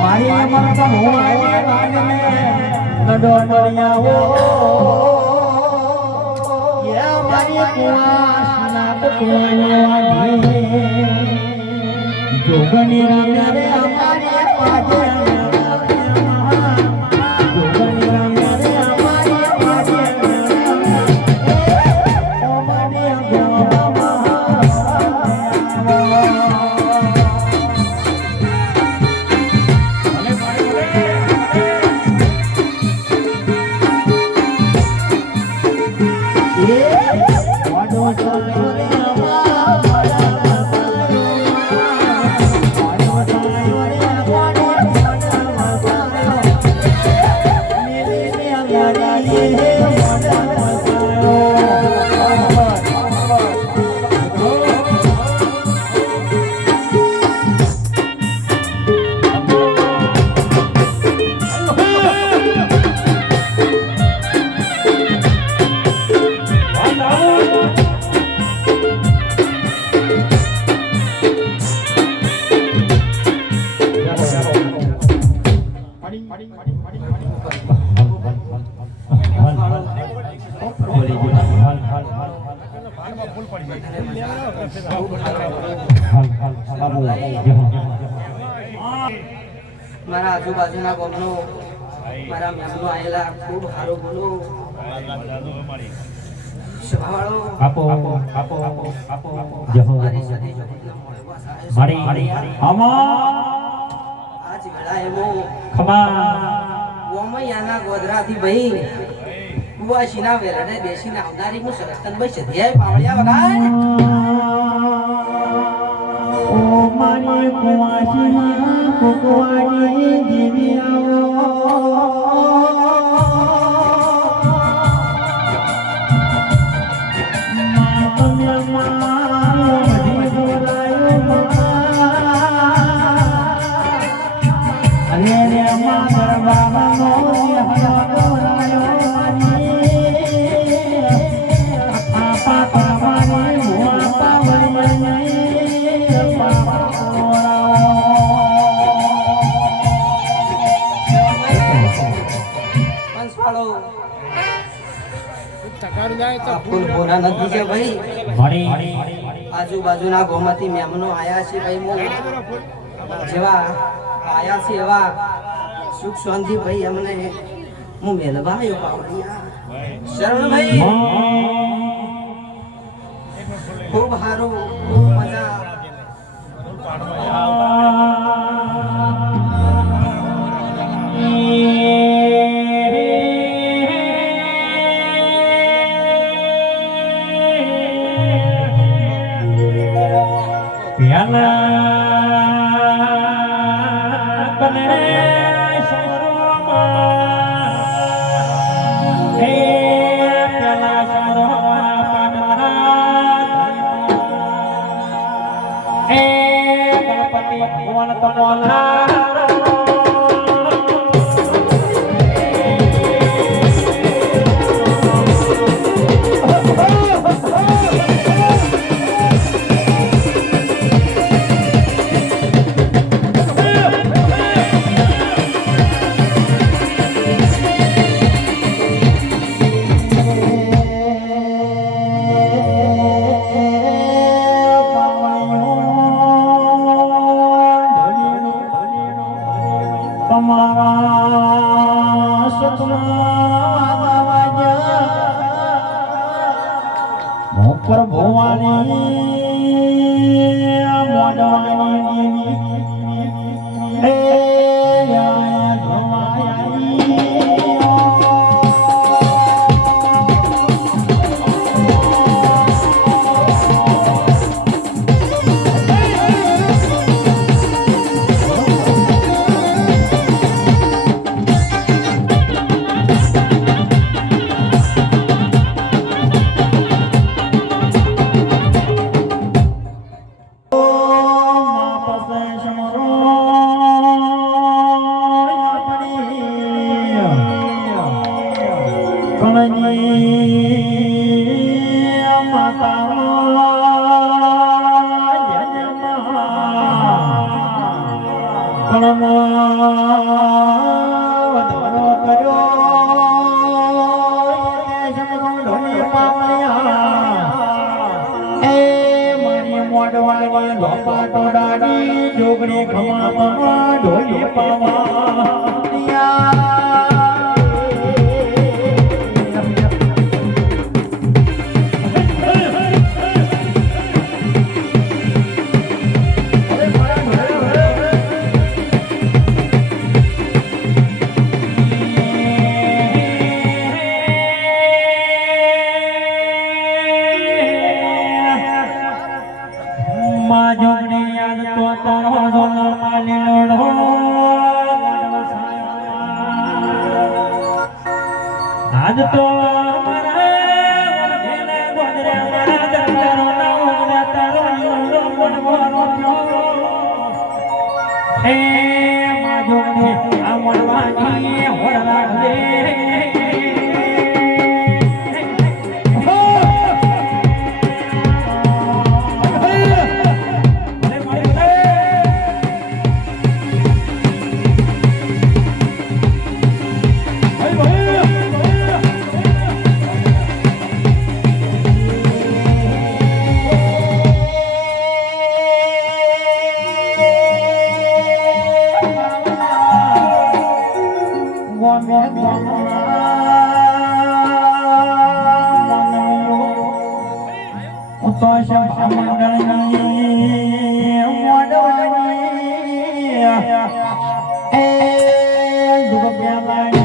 મારી મમતા હોવાને વાગને નડો મળ્યાવો યા મારી કુવાસના પકવાની જોગણી રમ્યા રે અમારે પાજે yeah, yeah. મારા આજુબાજુના ગામનો મારા મહેમાનો આયેલા ખૂબ સારો બોલો. સ્વભાવવાળો આપો આપો આપો આપો જહો મારી સાથે ખમા. ગોમૈયાના ગોધરાથી ભાઈ કુવાસીના વેરડે બેસીને આવનારી હું સરસ્તનભાઈ સધિયાએ પાવળિયા વગાડ. ઓ મારી કુકવાણી દેવી આવો. ફૂલ ભોરા નથી છે ભાઈ. આજુબાજુના ગોમાંથી મેમનો આયા છે ભાઈ હું જેવા આયા છે એવા સુખ શાંતિ ભાઈ અમને હું મેલવા આવ્યો પાવડિયા. શરણ પ્યાલા બને Come on, come on. તમારા સતના પ્રભુવાની ભવાની મોડવાની એ મારી મોડવાની લોપા ટોડાની જોગણી ખમામાં ઢોલી પાવા. માં મનવાનો થયો. હે માં જોગણી આ મળવાની હોડ રાખજે. મંડળની એ દુઃખ પ્યાલા